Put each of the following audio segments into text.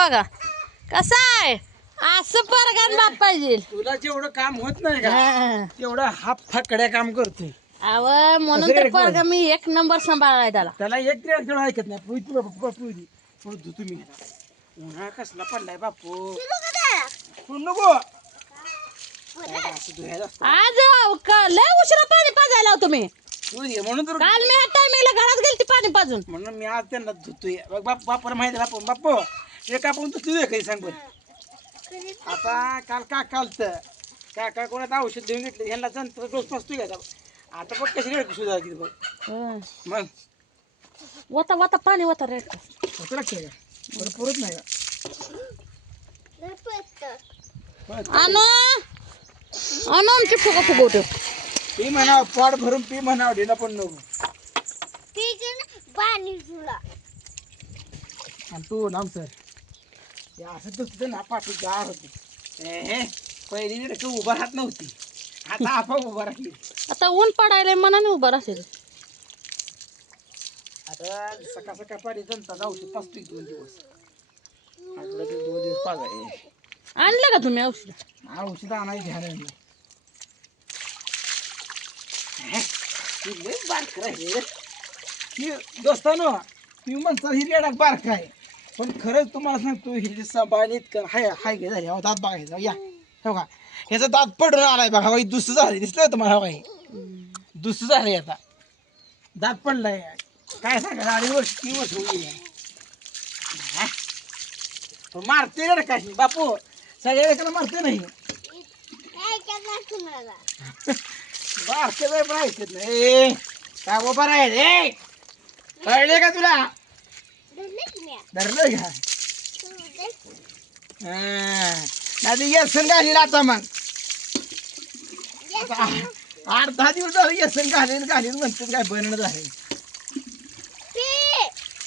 बघा कसा आहे असं परगान बाप पाहिजे तुला जेवढं काम होत नाही का तेवढं हा फकड्या काम करतोय अव म्हणून तर पोरगा मी एक नंबर सांभाळाय त्याला एक तरी अडचण ऐकत नाही पुढे तुम्ही उन्हाळा कसला पडलाय बापू नको आज लय उशिरा पाणी पाजायला तुम्ही म्हणून तर काल मी टायमिंगला घरात गेलती पाणी पाजून म्हणून मी आज त्यांना धुतोय बापाला माहिती आहे बापू एक आपण तुझं काही सांग बरं आता काल तर काका कोणाला औषध देऊन घेतले ह्यांना जंत्र डोस नसतोय का आता बघ कशी रेट सुद्धा बघ मग वता वता पाणी वता रेट होतं लागतंय का बरं पुरत नाही का आणू आणू आमची फुगा फुगवतो पी म्हणावं पोट भरून पी म्हणावं डेला पण नको पाणी तुला आणि तू नाम सर हे असं तर तुझं ना पाठी गार होती पहिली तू उभा राहत नव्हती आता आपोआप उभा राहली आता ऊन पडायला मनाने उभं असेल आता सकाळ पाणी जनता जाऊ शकत पाचतोय 2 दिवस आठवड्यात 2 दिवस पाजाय आणलं का तुम्ही औषध औषध आणायला ध्यान बारक राहिले ही दोस्तानो ती म्हणता ही रेडाक बारक आहे पण खरंच तुम्हाला सांगतो ही सांभाळणे इतकं हाय घे झाली दात बघायचा या हो का ह्याचा दात पडून आलाय बघा बाई दुसरं झालं दिसलं तुम्हाला काही दुसरं झालंय आता दात पडलाय काय सांगा 2 वर्ष 3 वर्ष होईल मारते रे काय बापू सगळ्या एकाला मारते नाही बारके बाई पण ऐकत नाही काय उभा राहील रे कळले का तुला धरलं का नाही येसन घालील आता मग 8-10 दिवस झालं येसन घालील म्हणतात काय बनणं आहे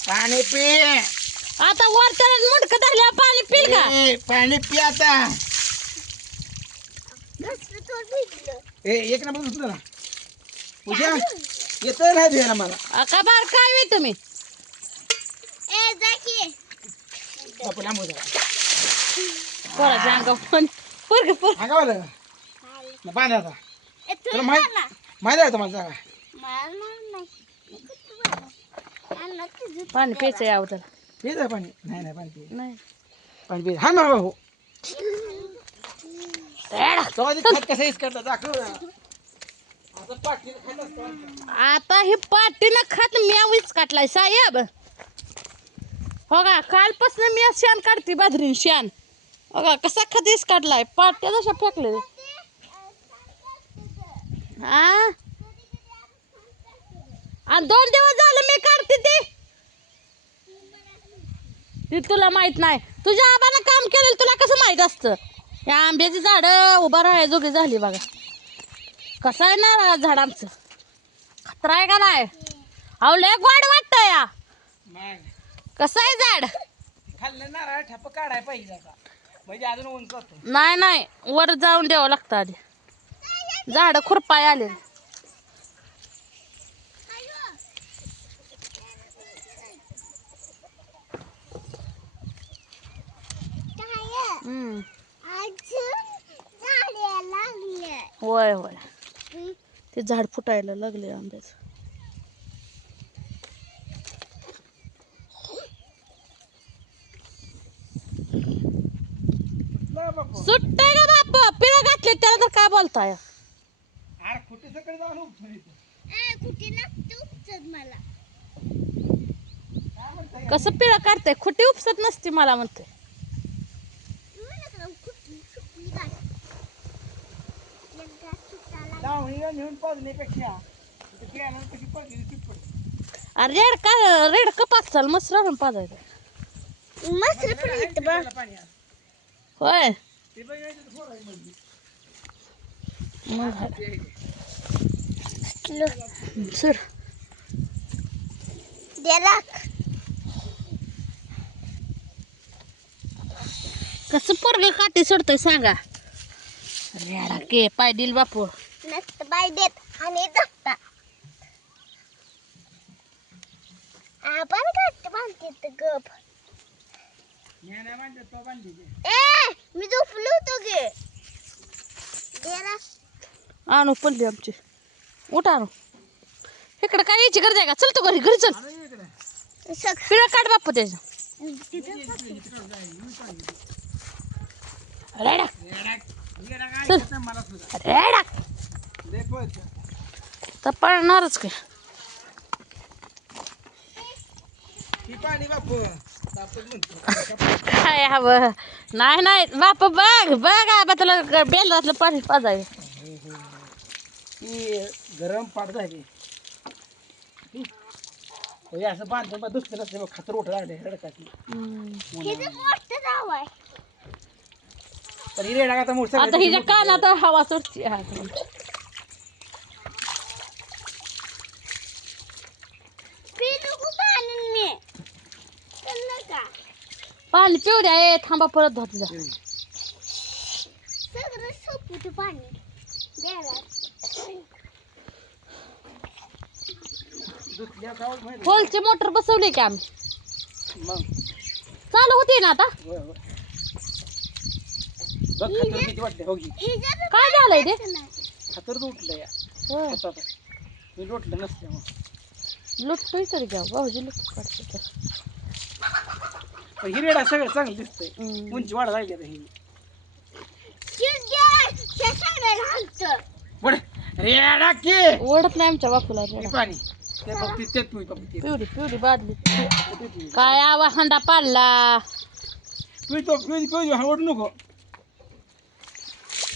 पाणी पी आता वरच्या मुंडक धरल्या पाणी पिल का पाणी पी आता एक नंबर दुसरं ना पूजा येतंय नाही द्यायला मला का बार काय वे तुम्ही बापू लांब होता पोराच्या अंगावर पण पोरग पोर अंगावर पाणी आता तुला माहिती आहे तुम्हाला जागा पाणी प्यायचं यावं तर पित आहे पाणी नाही पाणी पी नाही पाणी पी हा ना हो खत कसं करता दाखव आता पाठीला खात असतं आता ही पाटीनं खात म्यावीच काटलाय साहेब हो का कालपासून मी शेण काढते बाजरीन शेण हो का कसा खतीस काढलाय पाट्या जशा फेकले हा आणि 2 दिवस झालं मी काढते ती तुला माहित नाही तुझ्या आबानं काम केलेलं तुला कसं माहित असतं या आंब्याची झाडं उभा राहाय जोगी झाली बघा कसं आहे ना झाड आमचं खतरा आहे का नाही अहो लय गोड वाटतं या कसं आहे झाड खाल्लं नारळ ठप्प काढाय पाहिजे आता म्हणजे अजून उंच होतं नाही वर जाऊन द्यावं लागतं आधी झाड खुरपाय आले होय होय ते झाड फुटायला लागले आंब्याचं सुट्टे का बाप पिळा घातले त्याला तर काय बोलताय अरे कुठे सकाळी जाऊन कसं पिळा काढताय खुटी उपसत नसती मला म्हणते नेऊन पाजण्यापेक्षा रेड कपास चाल मस्त राहून पाजायचं होय सर कसं पोरग काठी सोडतोय सांगा रेडा के पाय दिल बापू बाय देत आणि जगता आपण घट्ट बांधते गप ए मी झोपलो होतो गे देरा आणू पडली आमची उठ आणू इकडे काय यायची गरज आहे का चल तू घरी घरी चल पिळा काढ बाप्पा त्याच्या रेडा चल रेडा तर पडणारच काय पाणी बापू काय हवं नाही नाही बाप बघ बघ आबा तुला बेलातलं पाणी पाजाय ती गरम पाट झाली हे असं बांधून बा दुसरं नसते बघ खातर उठ लागले रडकाची किती मोठं नाव आहे तर ही रेडा आता मोठा आता हिच्या कानात हवा सुटते हा. पिलू खूप आणून मी चल का पाणी पिऊ द्या ए थांबा परत धुतलं सगळं सोपूट पाणी देरा दुसऱ्या गावात माहिती होलची मोटर बसवली की आम्ही मग चालू होती ना आता होय होय बघ खातर किती वाटले हो की हे जर काय झालंय ते खातर उठलं या होय. आता मी लोटलं नसते मग लुटतोय तरी घ्या भाऊजी लुट काढतो तर. पण ही रेडा सगळं चांगलं दिसतंय हम्म. उंची वाढ लागली आता ही सगळं घालतं बड रेडा की ओढत नाही आमच्या बापूला हे रेडा. पाणी ते बघ ते तेच पिऊ बघ ते पिवडी पिवडी बादली पिऊ काय आवा हंडा पाडला तो पिऊ हवड नको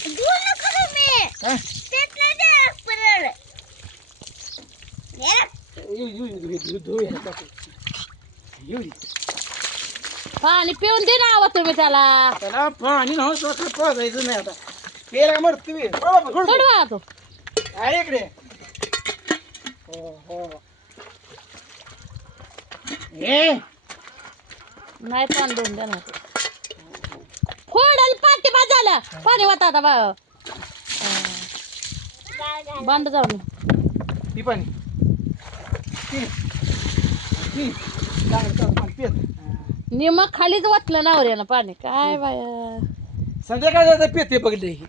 धुवू नको तुम्ही हा त्यातलं द्या परळ पाणी पिऊन दे ना आवा तुम्ही त्याला त्याला पाणी नव्हतं पाजायचं नाही आता पेरा मर तुम्ही सोडवा तो अरे इकडे हो हो ए नाही पाणी देऊन देणार खोडल पाठी बाद झालं पाणी वाता आता बा बंद जाऊन ती पाणी चांगलं पाणी पेत निम खालीच वाटलं नवऱ्यानं पाणी काय बाया संध्याकाळचं पेते बघले ही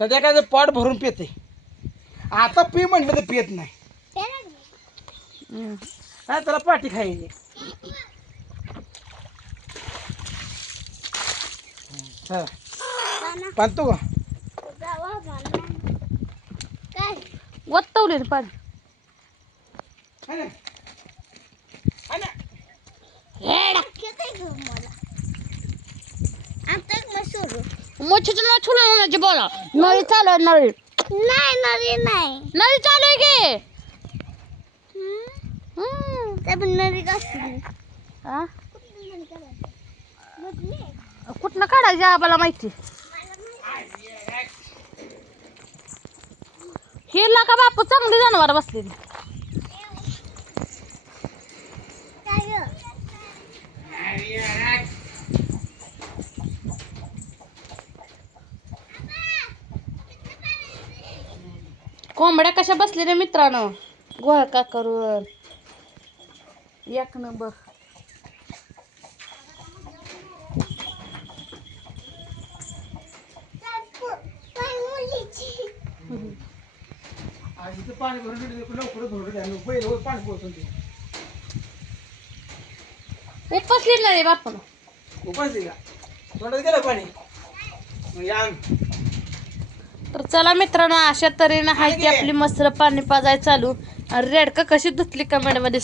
संध्याकाळचं पाट भरून पेते आता पी म्हटलं तर पेत नाही हम्म. काय त्याला पाठी खायची हा पाहतो का काय वत्तवले पाणी है ना? है ना? रेडा किती घेऊ मला आता मग सोडू मच्छीचं नाव छुला बोला नळी चालू आहे नळी नाही नरी नाही नळी चालू आहे की ते पण नरी कसली हा? कुठनं काढायची आबाला माहिती हिला का बापू चांगली जनावर बसलेली कोंबड्या कशा बसलेल्या मित्रांनो गोळ का करून एक नंबर इथं पाणी भरून लवकर भरून द्या पहिलं पाणी पोहोचून दे उपसली नाही बापू उपास का तोंडात गेलं पाणी मग या तर चला मित्रांनो अशा तऱ्हेनं हाय ती आपली मस्त पाणी पाजाय चालू आणि रेडका कशी धुतली कमेंट मध्ये